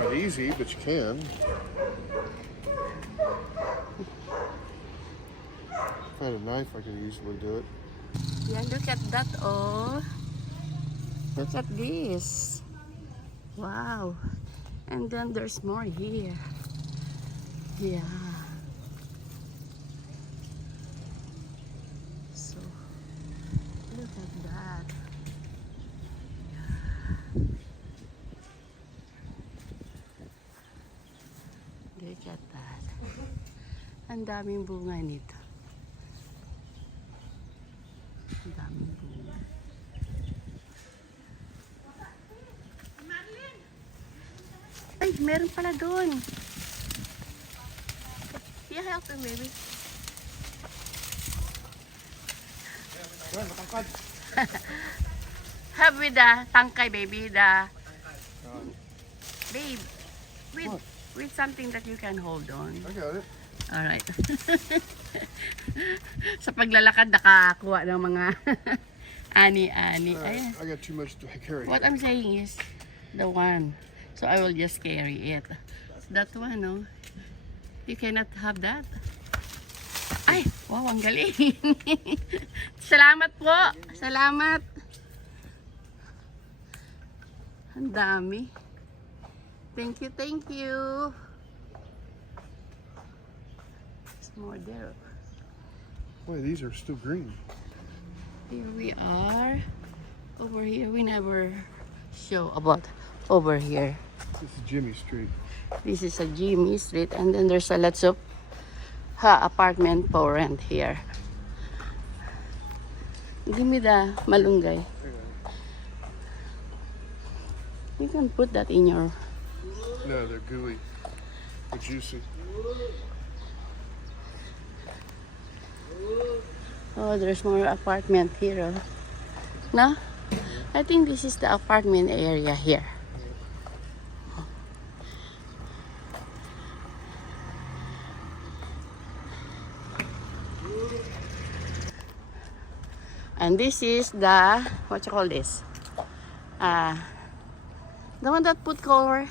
not easy, but you can. If I had a knife, I could easily do it. Yeah, look at that, oh. Look at this. Wow. And then there's more here. Yeah. So, look at that. Look at that. Ang daming bunga nito. Ang daming bunga. Ay, meron pala doon. Yeah, help him, baby. Have with the tangkay, baby. Babe, with something that you can hold on. I got it. Alright. Sa paglalakad, nakakuha ng mga ani-ani. Right, I got too much to carry. What I'm saying is, the one. So I will just carry it. That one, no? You cannot have that. Ay, wow, ang galing. Salamat po. Salamat. Ang dami. Thank you, thank you. There's more there. Boy, these are still green. Here we are. Over here, we never show about over here. This is Jimmy Street. This is a Jimmy Street, and then there's a lots of apartment for rent here. Give me the malunggay. You can put that in your... No, they're gooey. They're juicy. Oh, there's more apartment here. Oh. No? I think this is the apartment area here. And this is the, what you call this? The one that put color.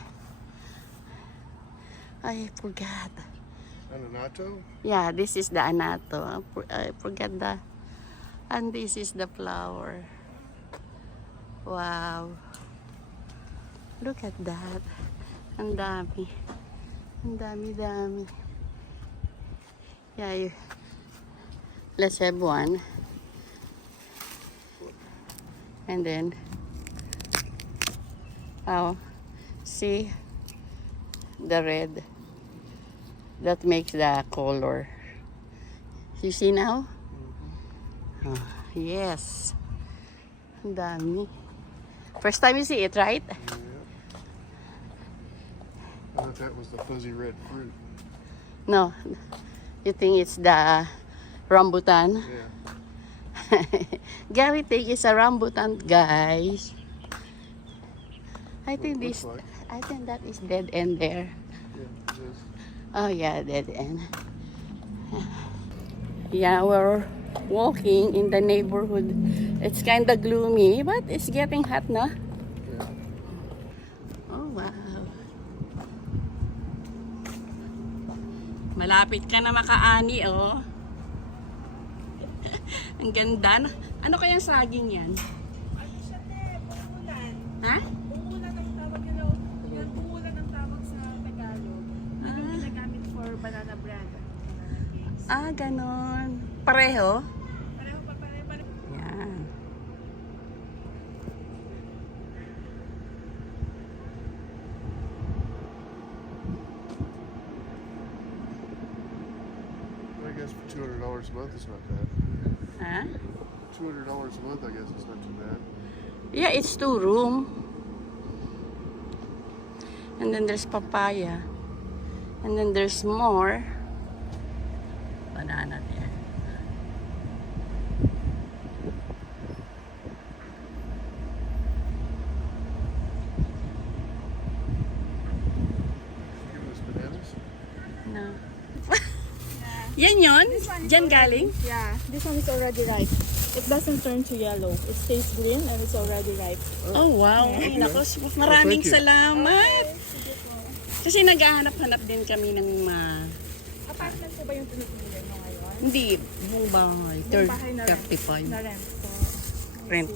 I forgot. Ananato? Yeah, this is the anato. I forgot the, and this is the flower. Wow. Look at that. Ang dami. Ang dami. Yeah, let's have one. And then, oh, see the red that makes the color. You see now? Oh, yes. Ang dami. First time you see it, right? Yeah. I thought that was the fuzzy red fruit. No, you think it's the rambutan? Yeah. Gary take is a rambutan, guys. I think this. Like. I think that is dead end there. Yeah, it is. Oh yeah, dead end. Yeah, we're walking in the neighborhood. It's kind of gloomy, but it's getting hot na. Yeah. Oh wow. Malapit ka na makaani, oh. Ang ganda. Ano kayang saging yan? Ano siya, te? Bungulan. Ha? Bungulan ang tawag nila. Yan, bungulan ang tawag sa Tagalog. Yan yung ginagamit for banana bread. Banana cakes. Ah, ganon. Pareho? Pareho. Yan. I guess for $200 a month, it's not bad. Ha? $200 a month, I guess it's not too bad. Yeah, it's 2 room. And then there's papaya. And then there's more banana there. Give us bananas. No. Yan yun? This one is Diyan already- galing? Yeah, this one is already ripe. It doesn't turn to yellow. It stays green and it's already ripe. Oh, wow. Ay, naku, maraming Thank you. salamat. Kasi naghahanap-hanap din kami ng Apartment po ba yung pinipili mo ngayon? hindi, buong bahay. Buong bahay na rent. 35. Na rent po. Rent.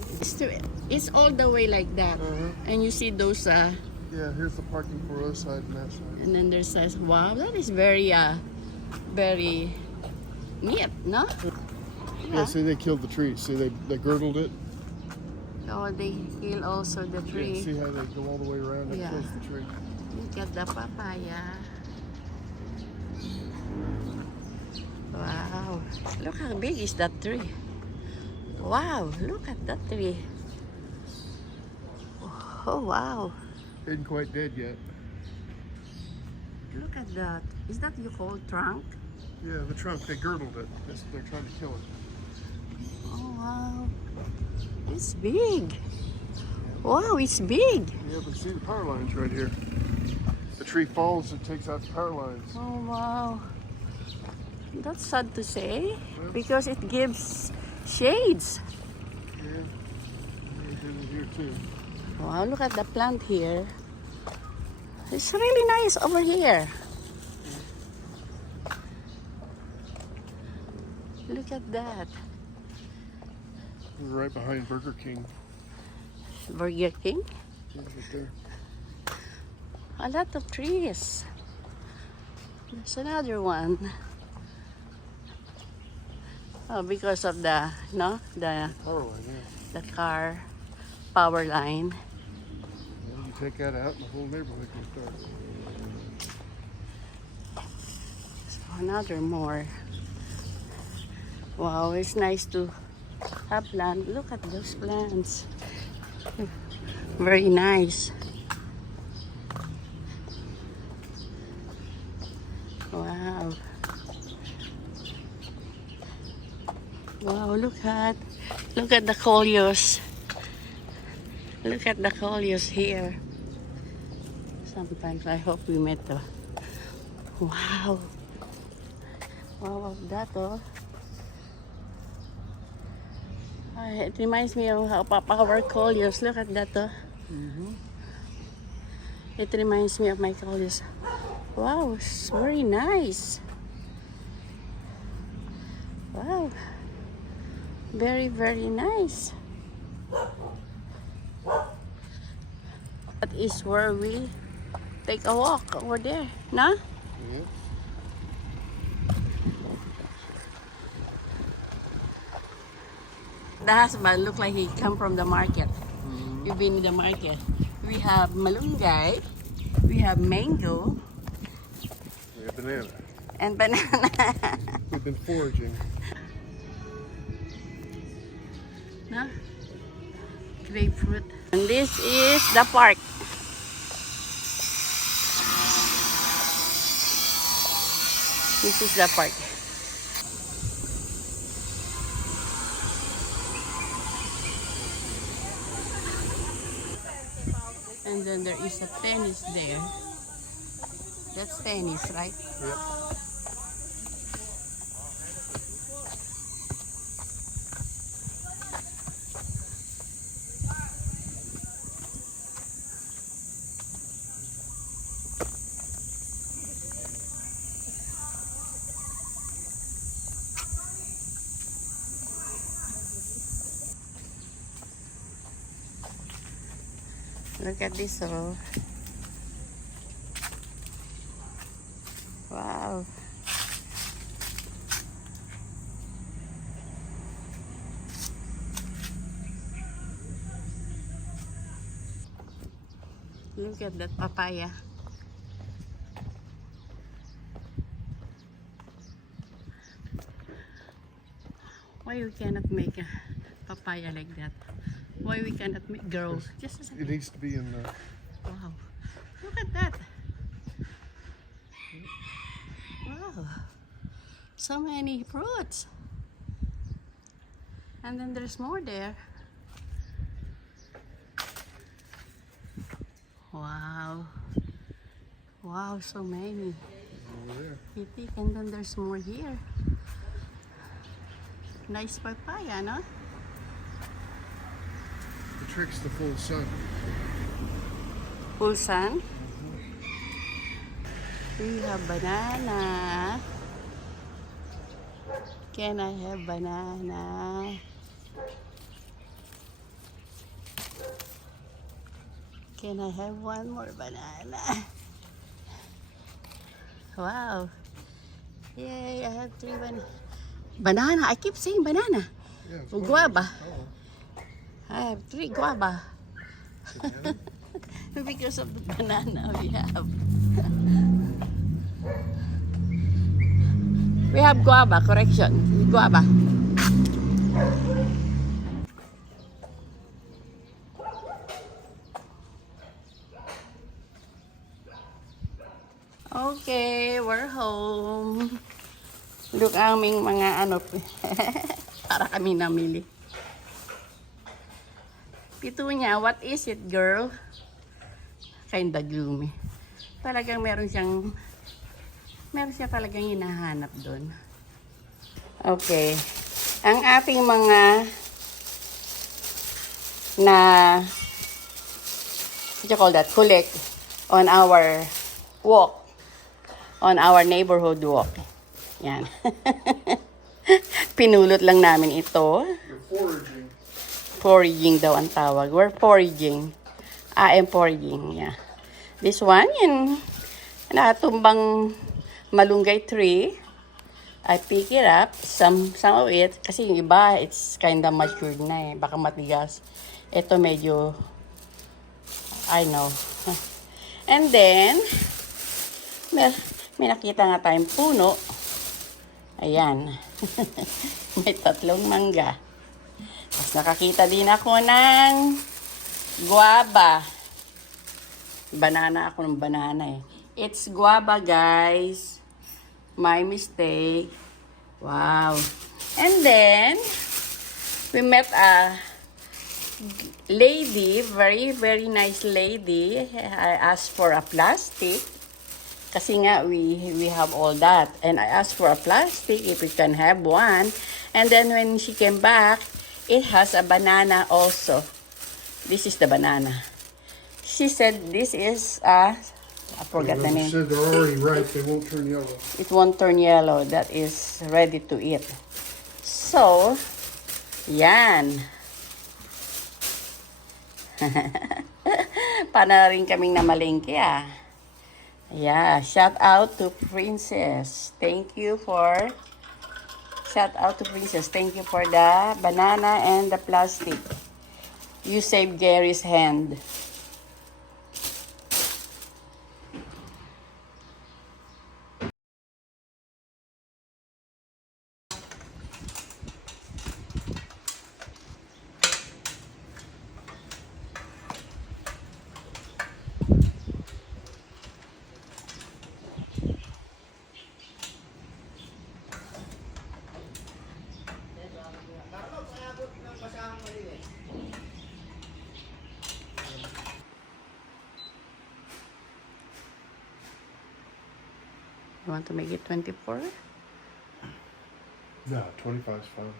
It's all the way like that. And you see those, Yeah, here's the parking for us side and that side. and then there's says, wow, that is very neat, no? Yeah, see, they killed the tree. See, they girdled it. Oh, they heal also the Yeah, tree. see how they go all the way around and Yeah. kills the tree. Look at the papaya. Wow. Look how big is that tree. Wow, look at that tree. Oh, wow. Isn't quite dead yet. Look at that. Is that you call trunk? Yeah, the trunk, they girdled it. They're trying to kill it. Oh, wow. It's big. Wow, it's big. Yeah, but see the power lines right here. The tree falls, it takes out the power lines. Oh, wow. That's sad to say because it gives shades. Yeah, they did it here too. Wow, look at the plant here. It's really nice over here. Look at that. We're right behind Burger King. Burger King. Yeah, right there. A lot of trees. There's another one. Oh, because of the Power line, yeah. the car power line. Well, you take that out and the whole neighborhood can start. So another more. Wow, it's nice to have plant. Look at those plants. Very nice. Wow. Wow, look at the coleus. Look at the coleus here. Sometimes I hope we met the wow. Wow, that oh. It reminds me of how our coleus. Look at that oh. It reminds me of my coleus. Wow, it's very nice. Wow. Very, very nice. That is where we take a walk over there, no? Yeah. The husband look like he come from the market. You've been in the market. We have malunggay, we have mango, We have banana. and banana. We've been foraging. No? Grapefruit. And this is the park. This is the park. And then there is a tennis there. That's tennis, right? Yep. Look at this, oh. Wow. Look at that papaya. Why we cannot make a papaya like that? Why we cannot make grow? Just a It second. needs to be in the. Wow. Look at that. Wow. So many fruits. And then there's more there. Wow. Wow, so many. Over there. Pitik, and then there's more here. Nice papaya, no? The trick's the full sun. Full sun. We have banana. Can I have banana? Can I have one more banana? Wow. Yay, I have 3 banana. I keep saying banana. Yeah, it's Guava. Oh. I have 3 guava. Banana? Because of the banana we have. We have guava, correction. Guava. Okay, we're home. Look aming mga ano. Para kami namili. Pitunya, what is it, girl? Kinda gloomy. Talagang meron siya talagang hinahanap doon. Okay. Ang ating mga what you call that? Collect on our walk. On our neighborhood walk. Yan. Pinulot lang namin ito. You're foraging. Foraging daw ang tawag. We're foraging. I am foraging. Yeah. This one, yun. Natumbang malunggay tree. I pick it up. Some of it. Kasi yung iba, it's kinda matured na eh. Baka matigas. Ito medyo, I know. And then, may nakita nga tayong puno. Ayan. May 3 mangga. Tapos nakakita din ako ng guava. Banana ako ng banana eh. It's guava, guys. My mistake. Wow. And then, we met a lady, very nice lady. I asked for a plastic. Kasi nga, we have all that. And I asked for a plastic if we can have one. And then when she came back, it has a banana also. This is the banana. She said this is I forgot the name. She said they're already ripe. They won't turn yellow. It won't turn yellow. That is ready to eat. So, yan. Para rin kaming namalengke ah. Yeah, shout out to Princess. Thank you for the banana and the plastic. You saved Gary's hand. You want to make it 24? No, 25 is fine.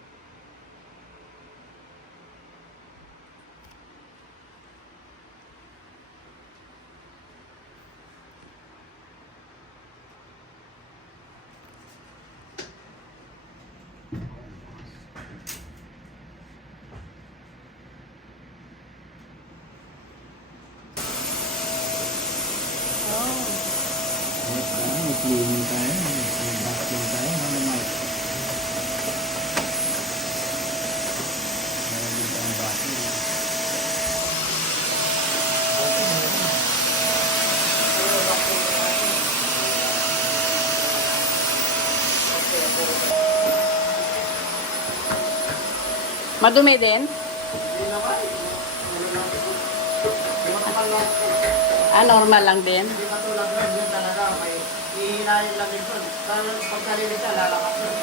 Mag-blooming tayo. Mag-back tayo. Ano naman? Meron din tayong back. Madumi din? Normal lang din. Hindi katulad nun, yun talaga. May ihinayin lang ito. Pagkalilig ka, lalakas yun.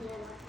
Wow.